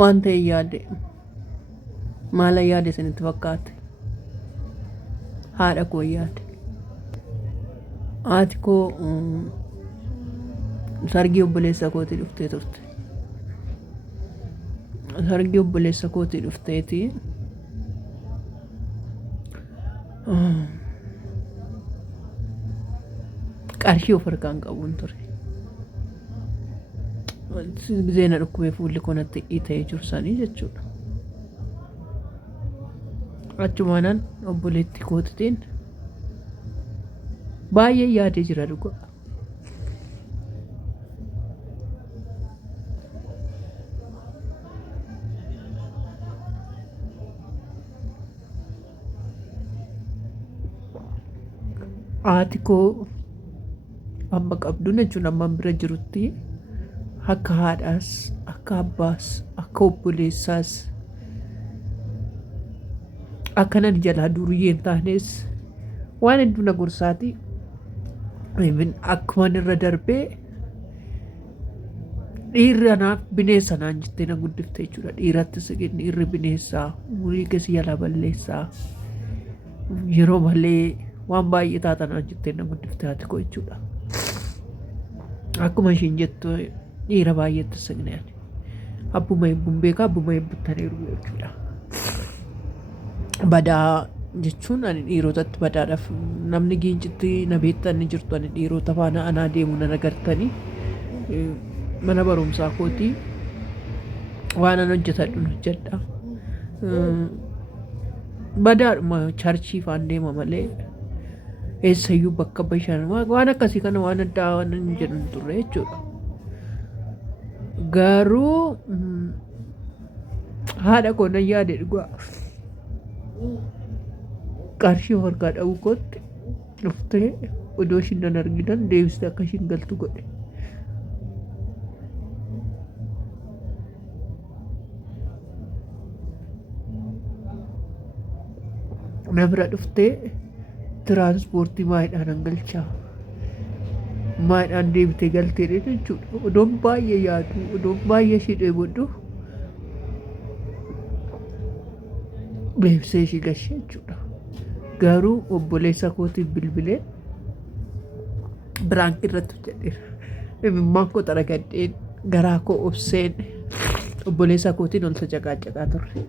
waan ta'e yaade maala yaade isinitti fakkaate haadha koo yaade haati koo sargii obboleessa kootii dhuftee turte sargii obboleessa kootii dhufteeti qarshii of harkaan qabuun ture zeena dhukkubee fuulli koo natti ta'ee jirsanii jechuudha achumaanaan obboleetti kootitiin baay'ee yaadee jira dhugaa haati koo amma qabdu jechuun amma bira jirutti akka haadhaas akka abbaas akka obboleessaas akkanan jalaa durii hin taanes waan hedduu na gorsaati akkuma irra darbee dhiirri anaaf bineensa naan jettee na guddifte jechuudha dhiiratti siqin dhiirri bineensaa umurii keessi jalaa balleessaa yeroo malee waan baay'ee taatanaan jettee na guddifte haati koo jechuudha akkuma ishiin jettu dhiira baay'eetti siqneen abbuma eebbuun beekaa abbuma eebbuttaniiru jechuudha badaa jechuun ani dhiirotatti badaadhaaf namni giincitti na beektan jirtu ani dhiirota faana anaa deemu na agartanii mana barumsaa kootii waan an hojjetadhu hojjedha badaadhuma charchii faan deema malee eessayyuu bakka bashannanaa waan akkasii kana waan addaa waan hin jedhu turre jechuudha garuu haadha koo nan yaade dhugaa qarshii harkaa dhabuu kootti dhuftee odoo ishiin nan arginan deebistee akka ishiin galtu godhe na bira dhuftee tiraanspoortii maayidhaan galchaa maayidhaan deebitee galteedha jechuudha odoon baay'ee yaadu odoon baay'ee ishii dheebodhu deebisee ishii gashee jechuudha garuu obboleessa kootiif bilbilee biraanki irratti hojjedheera imimmaan koo xaragadheen garaa koo obseen obboleessa kootiin ol caqaacaqaa turre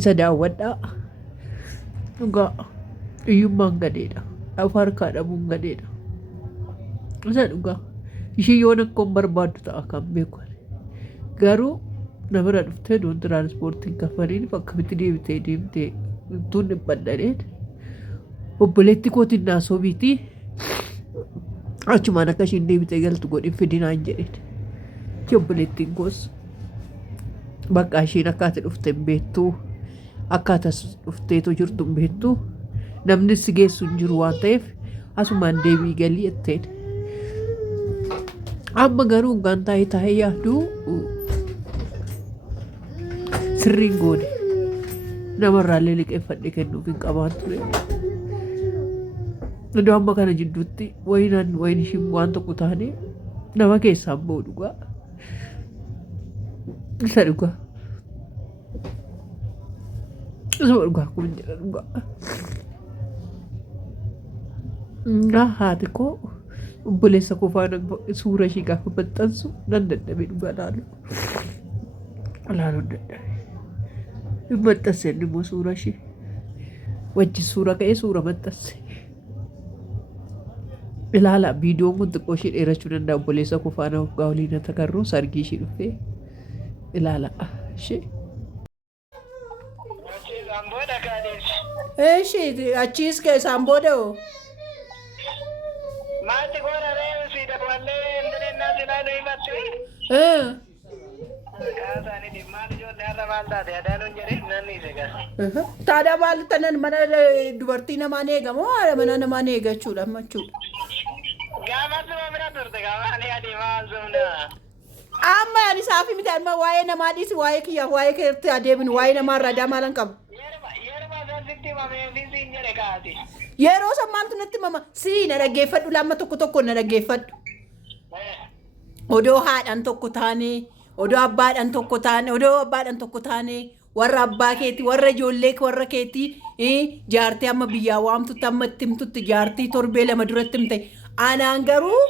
isa daawwadhaa dhugaa iyyummaan gadeedha af harkaa dhabuun gadeedha isa dhugaa ishii yoon akkoon barbaaddu ta'a kan beeku garuu namara dhuftee doon tiraanspoortiin kaffaliin akkamitti deemtee tuun dhibbadhaneen obboleetti kootiin naasoo biitii achumaan akka ishiin deebitee galtu godhin fidinaan jedheen obboleettiin koos bakka ishiin akkaata dhufte hin beektuu akkaatas dhufteetu jirtu hin beektuu namni si geessu hin jiru waan ta'eef asumaan deebii galii jetteen amma garuu hoggaan taa'ee yaaduu sirriin goone namarraallee liqeeffadhe kennuuf hin qabaan ture iddoo amma kana jidduutti wayin ishiin waan tokko taane nama keessaan ba'u dhugaa isa dhugaa isuma dhugaa kun jedha dhugaa haati koo obboleessa koo faana suura ishii gaafa maxxansu nan dadhabee dhugaa ilaaluun dadhabe maxxanse inni immoo suura ishii wajjin suura ka'ee suura maxxanse ilaala viidiyoon kun xiqqoo ishii dheerachuu danda'a obboleessa koo faana waggaa waliin tagarruu sargii ishii dhufee ilaala ishee achiis keessaan booda hoo Mati gora reo si da walle ndene nazila do imatti. Kaasa ni di mali jo dara malta de adanu jere nanni sega. Taada maal tanan mana dubartii namaa eegamoo mana namaa eegachuudha ammachuudha. Gaafatu bira turte gaafani adeemaa zona. Amma ani saafi miti amma waa'ee namaa dhiisi waa'ee kiyya waa'ee keetti adeeminu waa'ee namaa radaa maalan qabu. Yeruma gasitti mamee bisi jere kaati. Yeroo sammaantu natti mama sii na dhaggeeffadhu lamma tokko na dhaggeeffadhu odoo haadhaan tokko taane odoo abbaadhaan tokko taane warra abbaa keetii warra ijoollee warra keetii jaartii amma biyyaa waamtutti amma itti himtutti jaartii torbee lama duratti himte anaan garuu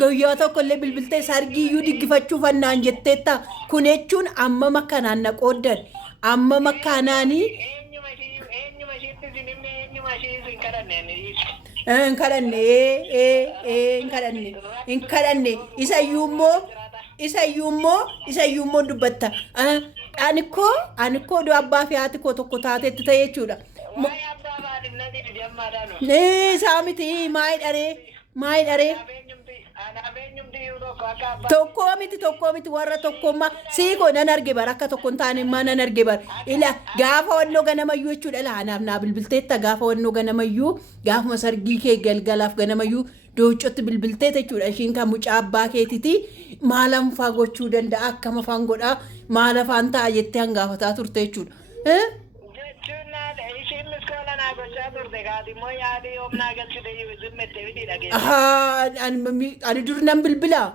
guyyaa tokkollee bilbiltee sargiiyyuu diggifachuuf annaan jetteetta kun jechuun amma makkanaan na qooddan amma makkanaanii hin kadhanne isayyuummoo dubbatta anikoo do abbaa fi haati koo tokko taatetti ta'e jechuudha. Isaa miti maayii dharee tokkoo miti warra tokkommaa siikoo nan arge bara akka tokko hin taane immaa nan arge bara ila gaafa wannoo ganamayyuu jechuudha ila anaaf naa bilbilteetta gaafa wannoo ganamayyuu gaafuma sargii kee galgalaaf ganamayyuu doocotti bilbilteeta jechuudha ishiin kan mucaa abbaa keetiti maalan faa gochuu danda'a akkam afaan godhaa maal afaan ta'a jettee hangaafataa turte jechuudha. Ani dur nan bilbilaa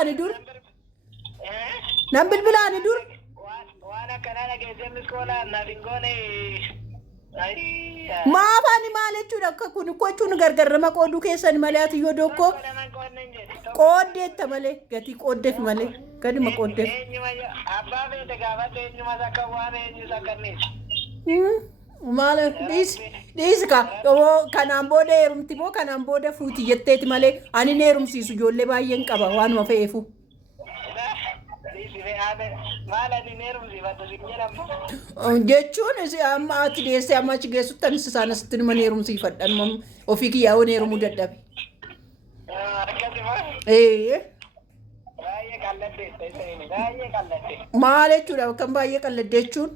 ani dur maafaani maal jechuudha akka kun gochuun gargarrama qooduu keessan malee ati yoo dokkoo qooddeetta malee gatii qooddeef malee gadima qooddeef. Maal dhiisika kanaan booda heerumti moo kanaan booda fuuti jetteeti malee ani ni heerumsiisu ijoollee baay'een qaba waanuma fe'eefu. Jechuun amma ati deessee amma achi geessutti anis isaan asitti numa heerumsiifadhan ofii kiyyaa waan heerumuu dadhabe. Maal jechuudha kan baay'ee qalladde jechuun.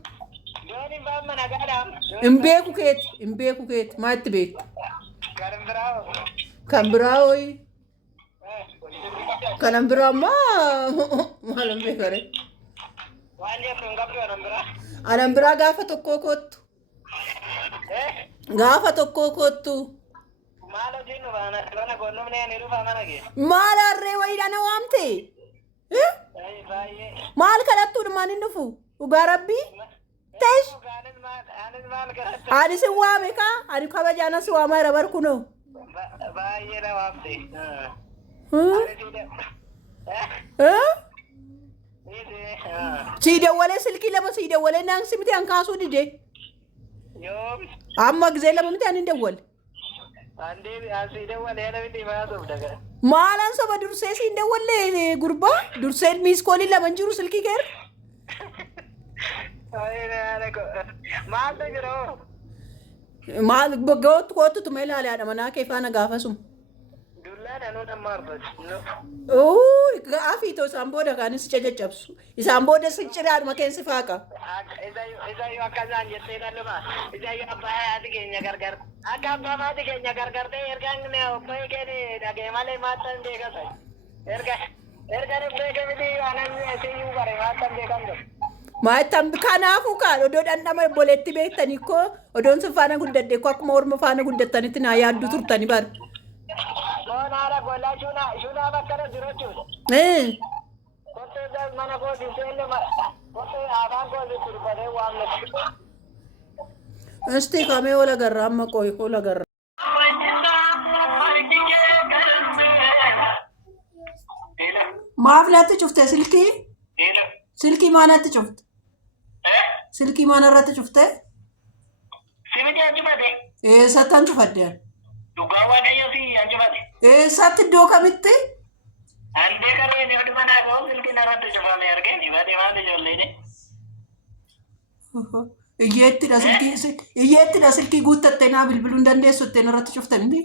Hin beeku keeti maatti beektu. Kan biraa hoyi. Kanan biraa maal hin beekare. Anan biraa gaafa tokkoo kottu. Maal harree wayiidhaan waamte? Maal kadhattuu dhumaan hin dhufu? Dhugaa rabbii? Teesh. Ani si waame kaa? Ani kabajaana si waamaa jira barkunoo. Baay'ee na waamte. Siidawwalee silkii lama siidawwalee naansi miti an kaasuu dide. Amma gizee lama miti an hin dawwalle. Maalaan soba dursee siin dawwalle gurbaa dursee miiskoolii lama hin jiru silkii keera. Maal gootu tume ilaaliyaadha manaa kee faana gaafasuma. Afiitoo isaan booda kaanis caccabsu isaan booda sicciraadhuma keensi faaqa. Isaayyuu akkasaan jettee dhaluma isaayyuu abbaa haati keenya gargar akka abbaa haati keenya gargar ta'e ergaan obbolee keenya dhagee malee maattan beekasa erga beeke miti anan siyyuu bare maattan beekamtu. Maatam kanaafuu kaan odoo dhandhama obboleetti beektanii koo odoon sun faana guddadde koo akkuma orma faana guddattanitti naa yaaddu turtani bara. Bonaara gola shuna bakkara jiruudha. Kottee das mana koo diselle kottee afaan koo sirbadee waamne. Asti kamee ola garra amma koo ola garra. Maaf laatti cuftee silkii? Silkii maanatti cufte? Silkii maanarratti cufte? Simiti anjumate? Sattan cufadde. Dhugaa waaqayyo si anjumate. Satti iddoo kamitti? Andee kareen yoo dhuma naagoo silkii narratti cufame argeen hibate maal ijoolleen. Iyyeettidha silkii guuttattee naa bilbiluu hin dandeessu ittee narratti cufte miti?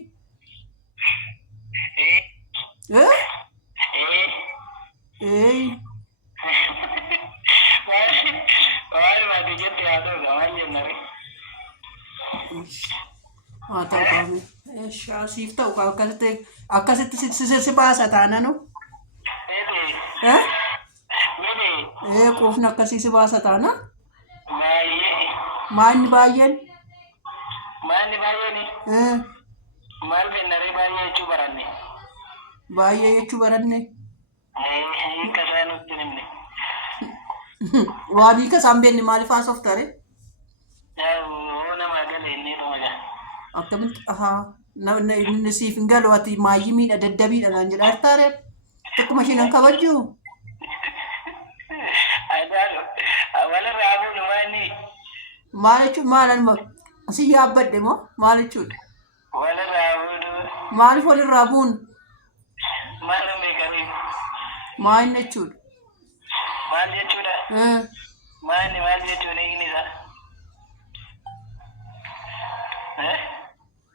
Siif ta'u akkasitti si baasa taananu. Quufni akkasii si baasa taana. Maanni baay'een? Maal bennaree baay'ee jechuu baranne. Baay'ee jechuu baranne. Waadii ka sambeen maaliif haasoftare? Nama galee inni dhumaga. Akkamitti namni siif hin galu ati maayyimiidha daddabiidha naan jedha artaare tokkuma ishiin kabajju. Adaalu walirraa hafuun waani. Maal jechuun maalan si yaabbadde moo maal jechuudha? Walirraa hafuun. Maaliif walirraa buun? Maal meeqanii? Maal jechuudha? Maal jechuudha? Maal jechuudha inni isaa?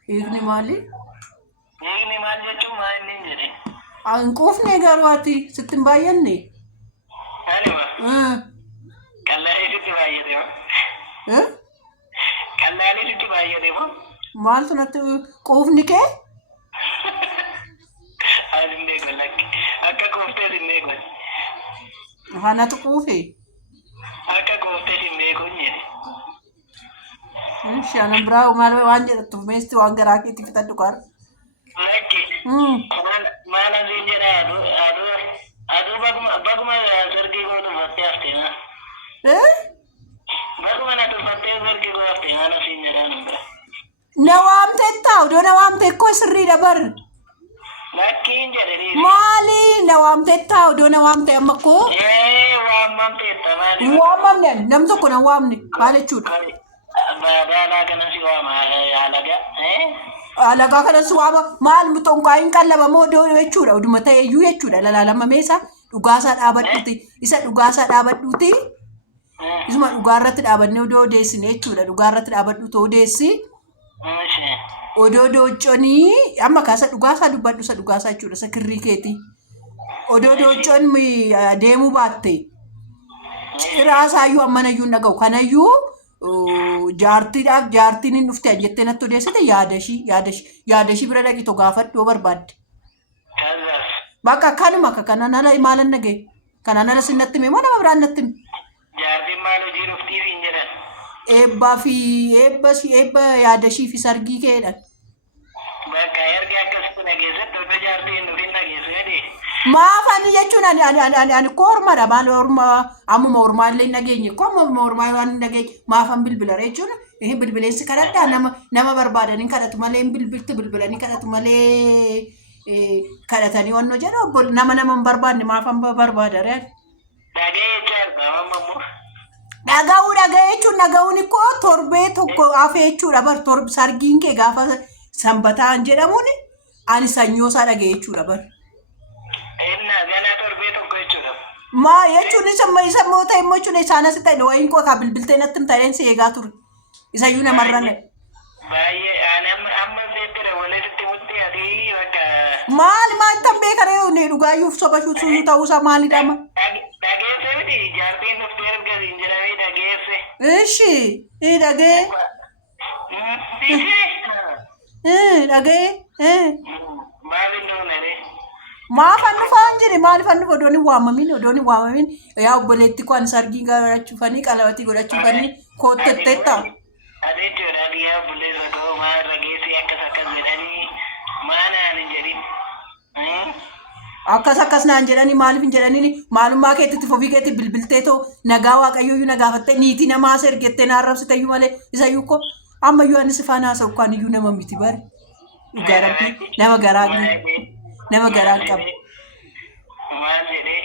Hiikni maali? Hiikni maal jechuun maal inni hin jedhe? Hin quufne garuu ati sitti hin baay'anne? Anima? Qal'aanii sitti baay'ate moo? Qal'aanii sitti baay'ate moo? Maaltu natti quufni kee? Ani hin beeku lakki. Akka kooftees hin beeku. Hanatu quufe? Akka kooftees hin beeku hin jedhe. Shanan biraa maal waan jedhattuuf meesti waan garaa keetti fitadhu qaar. Lakki. Maal asiin jedha aduu baguma sargii gootu fattee haftee na. Baguma na tuffattee sargii gootu haftee maal asiin jedha nan bira. Na waamtee taa'u doo na waamtee koo sirriidha bar. Lakki hin jedhe. Maali na waamtee taa'u doo na waamtee amma koo. Waamamteetta maali? Waamamne nam tokko na waamne maal jechuudha? Baadaalaa kanas waama alaga. Alagaa kanas waama maal mutonqaa hin qallabamoo doo jechuudha oduma ta'eeyyuu jechuudha lalaalama meesa dhugaasaa dhaabadhuuti isa dhugaasaa dhaabadhuuti isuma dhugaarratti dhaabannee odoo odeessine jechuudha dhugaarratti dhaabadhuuti odeessi odoo doocconii amma kaasa dhugaasaa dubbadhu isa dhugaasaa jechuudha isa kirrii keetii odoo dooccoon deemuu baatte ciraasayyuu ammanayyuu hin dhaga'u kanayyuu jaartiidhaaf jaartiin hin dhufte jettee natti odeessite yaadashii bira dhaqitoo gaafadhu yoo barbaadde. Bakka kanuma akka kanaan ala maalan dhagee kanaan ala sin natti hime moo nama biraan natti hime. Jaartiin maal hojii dhuftiif hin jedhan. Eebba yaadashii fi sargii keedhan. Bakka erga akkasitti dhageessatti odoo jaartii hin dhufin dhageessu jedhee. Maafani jechuun ani kormadha maal ormaa ammuma ormaa illee hin dhageenye ko ammuma ormaa waan hin dhageenye maafan bilbila jechuun bilbileensi kadhadhaa nama barbaadan hin kadhatu malee hin bilbilti bilbilanii kadhatu malee kadhatanii wanno jedhu nama hin barbaanne maafan barbaada ree. Dhaga'uu jechuun dhaga'uun koo torbee tokko hafee jechuudha bar sargiin kee gaafa sanbataan jedhamuun ani sanyoosaa dhaga'e jechuudha bar. Maa jechuun isa moota immoo jechuun isaan asitti ta'e wayiin koo kaa bilbiltee natti ta'een si eegaa ture. Isayyuu namarran. Baay'ee amma beektire walitti mutti adii bakka. Maal tan beekare dhugaayyuuf soba shuusuu ta'uusaa maalidha amma? Dhageesse miti jaartiin dhuftee ergasiin jedhamee dhageesse. Ishi dhagee. Dhagee. Maaliin dhuunare? Maafan dhufaan jedhe maaliifan dhufa odoon hin waamamin yaa obboleetti koo ani sargii godhachuufanii qalabatii godhachuufanii koottettee ta'a. Adeechoodha dhiyaa obboleessa koo maal rageessee akkas jedhanii maanaan hin jedhin. Akkas naan jedhanii maaliif hin jedhanii maalummaa keetti ofii keetti bilbiltee too nagaa waaqayyooyyuu nagaafattee niitii namaa ergettee na arrabsiteyyuu malee isayyuu koo ammayyuu ani si faana haasa'u kan iyyuu nama miti bari. Dhugaa rabbii nama garaa qabu. Maal jedhee?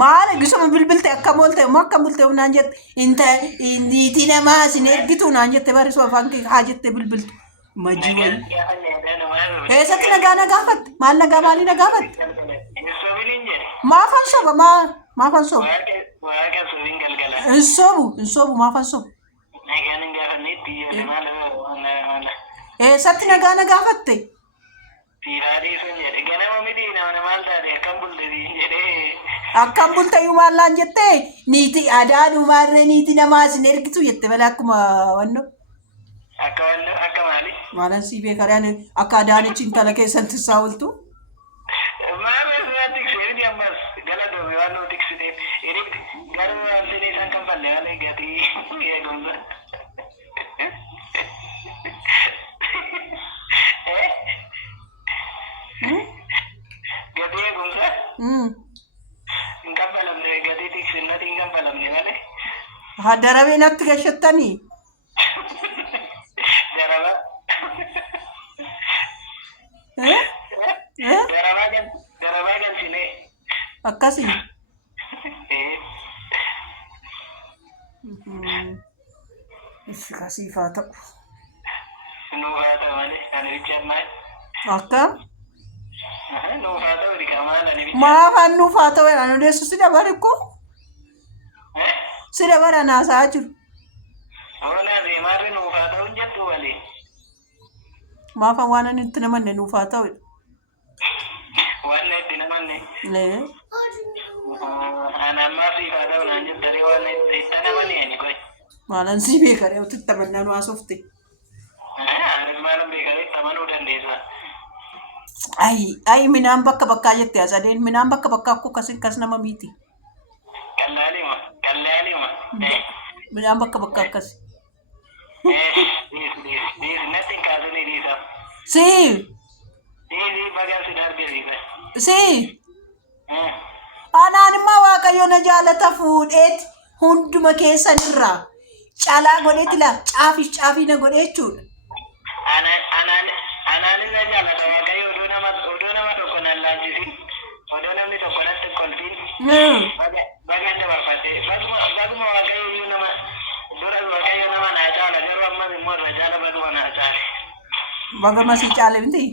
Maal gisuma bilbilte akkam oolte moo akkam bulte naan jette niitii namaa isin ergitu naan jette barisu afaan kee haa jette bilbiltu. Majii wayii. Eessatti nagaa na gaafatte? Maal nagaa maalii na gaafatte? Maafan soba maafan soba? Waaqa sobiin galgala. Hin sobu maafan soba? Nagaan hin gaafanneetti iyyuu maal eessatti nagaa na gaafatte? Siiraadhii sun jedhe ganama miti nama maal taate akkam bulte jedhee. Akkam bulte iyyuu maallaan jettee niitii aadaa dhumaarree niitii namaa isin ergitu jette malee akkuma wanno. Akka maali? Maalaan sii beekaraan akka adaanichi intala keessan tissaa ooltu. Maal irraa tiksee miti ammas gala doome waan nuu tiksiteef garuu waan fedhee isaan kan falle malee gatii eegumsa. Gatii eegumsa? Hin kanfalamne gatii tiksinatti hin kanfalamne darabeen atti gashattanii Daraba. Daraba kan sini. akkasii kasiifaa ta'u Nufata mali, ani bicara akkam nufata beri kamar ani bicara. maaf hannuufaa ta'u jedhan odeessu si dabare ko si dabara naasaa jiru Ona remare nufata unjat tu wali. maaf waan ani itti namanne nuufaa ta'u Wanne dinamanne. lee Anak masih fata unanjut dari wanne itana mani ani koi. maalan si beekare utitti tamannaa nu haasofte Anak malam bekari taman udah desa. ay minaan bakka bakkaa jette asadeen minaan bakka bakkaa akkoo kas nama miti Kallali ma. minaan bakka bakkaa akkas This nothing kasih ni desa. si Ini bagian sedar desa. si anaan immoo waaqayyo na jaalata fuudheet hunduma keessanirraa caalaa godheeti la caafii na godhe jechuudha Anak ni saja lah. Tapi kayu udah nama dokumen lagi sih. Udah nama dokumen terkonfirm. Bagian apa pasti. Bagus mau kayu ni nama. Dua kayu nama naja lah. Jadi amma semua raja lah baru naja. baga masii caale miti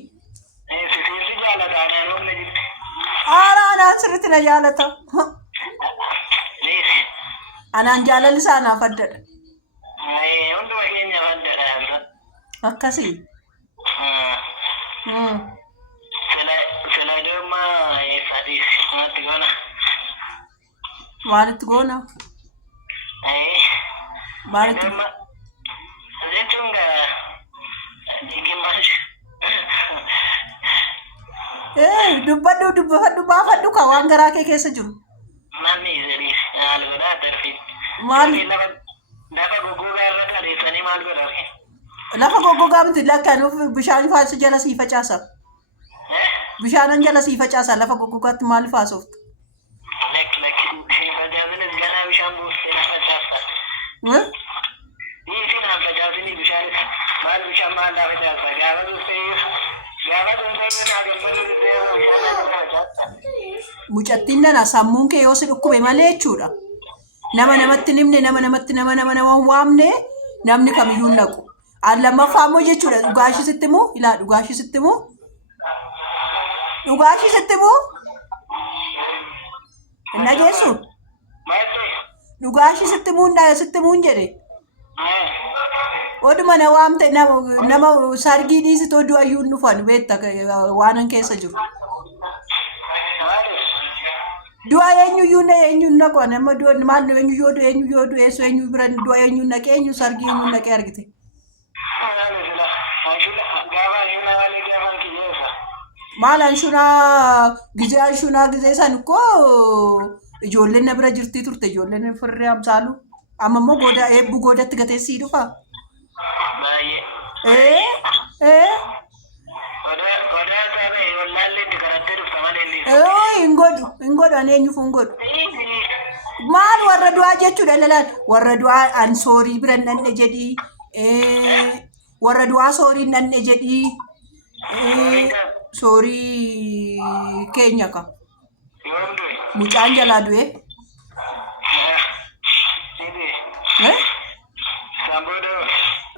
Sisi jalan dah. Anak ni. anaan sirriitti na jaalata anaan jaalali isaa naaf addadha Untuk bagian jalan dah. akkasii Selain itu mah sadis. Mati kau nak. maalitti goona maalitti Itu enggak. Gimana? dubbadhu baafadhu ka waan garaa kee keessa jiru Mani jadi algoda terfit. maal Dapat gugu garra kali tani mal godar. lafa goggogaa miti lakkanuuf bishaan faasi jala sii facaasa bishaanan jala sii facaasa lafa goggogaatti maal faasoftu Lek. Bajaajin gana bishan buuste na facaasa. Ini sih na facaasa ni bishan. Mal na facaasa. Gana buuste. Gana buuste na gambar buuste. mucattiin nana sammuun kee yoo si dhukkube malee jechuudha nama namatti nimne nama waamne namni kamiyyuu naqu lammaffaa immoo jechuudha dhugaashii sitti immoo ilaa dhugaashii sitti immoo hin dhageessu dhugaashii sitti immoo hin jedhe oduma na waamte nama sargii dhiisitu oduu ayyuu hin dhufan beetta waanan keessa jiru dua eenyu naqo nama maal eenyu eessu eenyu bira dua eenyu naqee eenyu sargii eenyu naqee argite maal anshunaa gizee san ko ijoolleen na bira jirtii turte ijoolleen firree amsaalu amma immoo eebbu goodatti gateessii dhufa hin godhu ani eenyuuf hin godhu maal warra du'aa jechuudha lalaan warra du'aa an soorii bira nanne jedhii warra du'aa soorii nanne jedhii soorii keenya ka mucaan jalaa du'e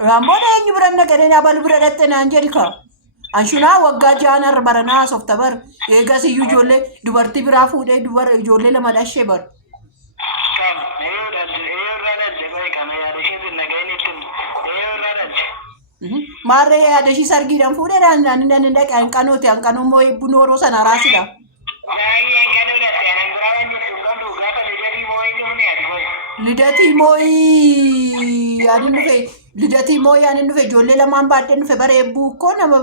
Ramboda eenyu bira nagadeen abal bira dhatte naan jedhi ka anshunaa waggaa jaanar baranaa softa bar eegas iyyuu ijoollee dubartii biraa fuudhee ijoollee lama dhashee bar maarree yaadashii sargiidhaan fuudhee naan dhaqe hanqanooti hanqanoo immoo eebbuun horoo sana raasidha lidatii mooyii yaanin dhufe lidatii mooyii yaanin dhufe ijoollee lamaan baadheen dhufe bara eebbuu koo nama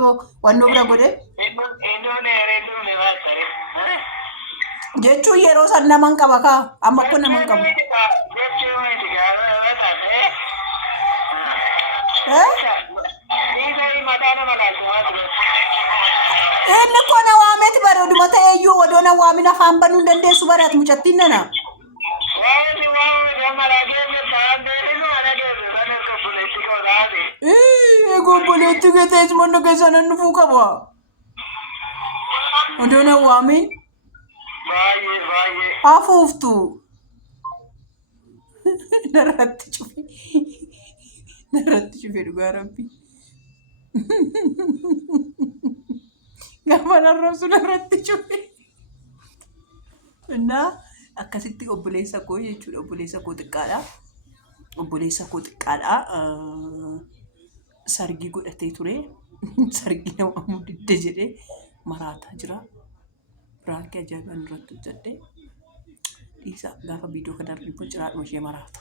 wannoo bira godhe jechuun yeroo san naman qaba kaa amma kun naman qabu inni koo na waameeti bare oduma ta'eeyyuu odoo na waamin afaan banuu hin dandeessu baraat mucattiin nana obboleetti gatees manna keessa nan dhufuu qaba. Odoo na waamin baay'ee. hafuuftu. Narratti cufe dhugaa rabbi. Gaafa narrabsu narratti cufe. Innaa akkasitti obboleessa koo jechuudha. Obboleessa koo xiqqaadha. Obboleessa koo xiqqaadha. Sargii godhatee ture. Sargii nama mudidde jedhee maraataa jira. Biraakii ajaa'ibaan irratti hojjedhee dhiisa gaafa viidiyoo kanarra ciraadhuma ishee maraata.